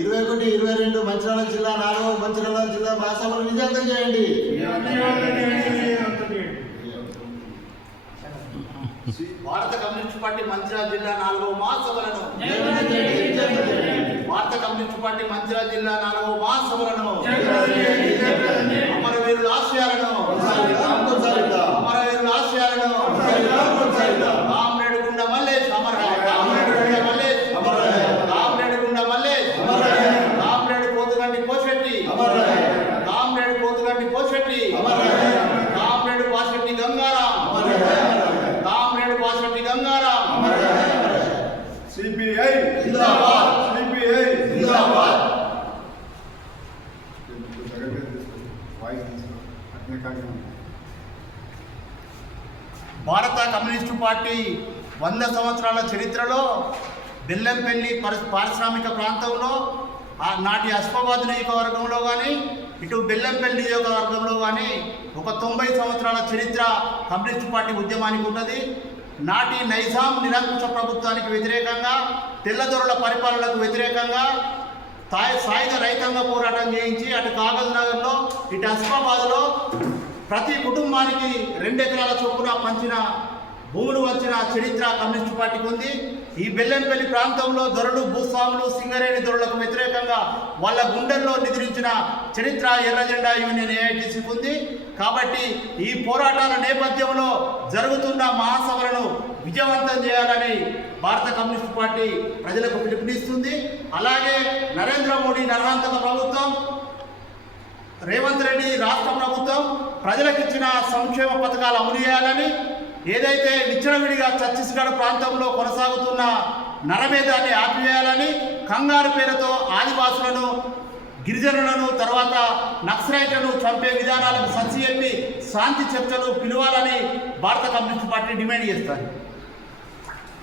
ఇరవై ఒకటి ఇరవై రెండు మంచిర్యాల జిల్లా నాలుగవ మంచిర్యాల జిల్లా మహాసభలు విజయవంతం చేయండి. భారత కమ్యూనిస్ట్ పార్టీ మంచిర్యాల జిల్లా నాలుగవ మహాసభలను. భారత కమ్యూనిస్ట్ పార్టీ మంచిర్యాల జిల్లా నాలుగవ మహాసభలను. పోతుగంటి పోషెట్టి. రామరెడ్డి పోతుగంటి పోషెట్టి. రామరెడ్డి పాషెట్టి గంగారాం. రామరెడ్డి పాషెట్టి గంగారాం. సిపిఐ జిందాబాద్. సిపిఐ జిందాబాద్. భారత కమ్యూనిస్టు పార్టీ వంద సంవత్సరాల చరిత్రలో బెల్లంపల్లి పరి పారిశ్రామిక ప్రాంతంలో నాటి అస్మాబాద్ నియోజకవర్గంలో కానీ ఇటు బెల్లంపల్లి నియోజకవర్గంలో కానీ ఒక తొంభై సంవత్సరాల చరిత్ర కమ్యూనిస్ట్ పార్టీ ఉద్యమానికి ఉన్నది నాటి నైజాం నిరంకుశ ప్రభుత్వానికి వ్యతిరేకంగా తెల్లదొరల పరిపాలనకు వ్యతిరేకంగా తాయి సాయుధ రైతాంగ పోరాటం చేయించి అటు కాగజ్ నగర్లో ఇటు అస్మాబాద్లో ప్రతి కుటుంబానికి రెండు ఎకరాల చొప్పున పంచిన భూములు వచ్చిన చరిత్ర కమ్యూనిస్ట్ పార్టీకి ఉంది. ఈ బెల్లంపల్లి ప్రాంతంలో దొరలు భూస్వాములు సింగరేణి దొరలకు వ్యతిరేకంగా వాళ్ళ గుండెల్లో నిద్రించిన చరిత్ర ఎర్ర జెండా యూనియన్ ఏఐటీసీకి ఉంది. కాబట్టి ఈ పోరాటాల నేపథ్యంలో జరుగుతున్న మహాసభలను విజయవంతం చేయాలని భారత కమ్యూనిస్ట్ పార్టీ ప్రజలకు పిలుపునిస్తుంది. అలాగే నరేంద్ర మోడీ నరహాంతక ప్రభుత్వం రేవంత్ రెడ్డి రాష్ట్ర ప్రభుత్వం ప్రజలకిచ్చిన సంక్షేమ పథకాలు అమలు చేయాలని ఏదైతే విచ్చలవిడిగా ఛత్తీస్గఢ్ ప్రాంతంలో కొనసాగుతున్న నరభేదాన్ని ఆపివేయాలని కంగారు పేరుతో ఆదివాసులను గిరిజనులను తర్వాత నక్సలైట్లను చంపే విధానాలకు సంచి చెప్పి శాంతి చర్చలు పిలవాలని భారత కమ్యూనిస్ట్ పార్టీ డిమాండ్ చేస్తారు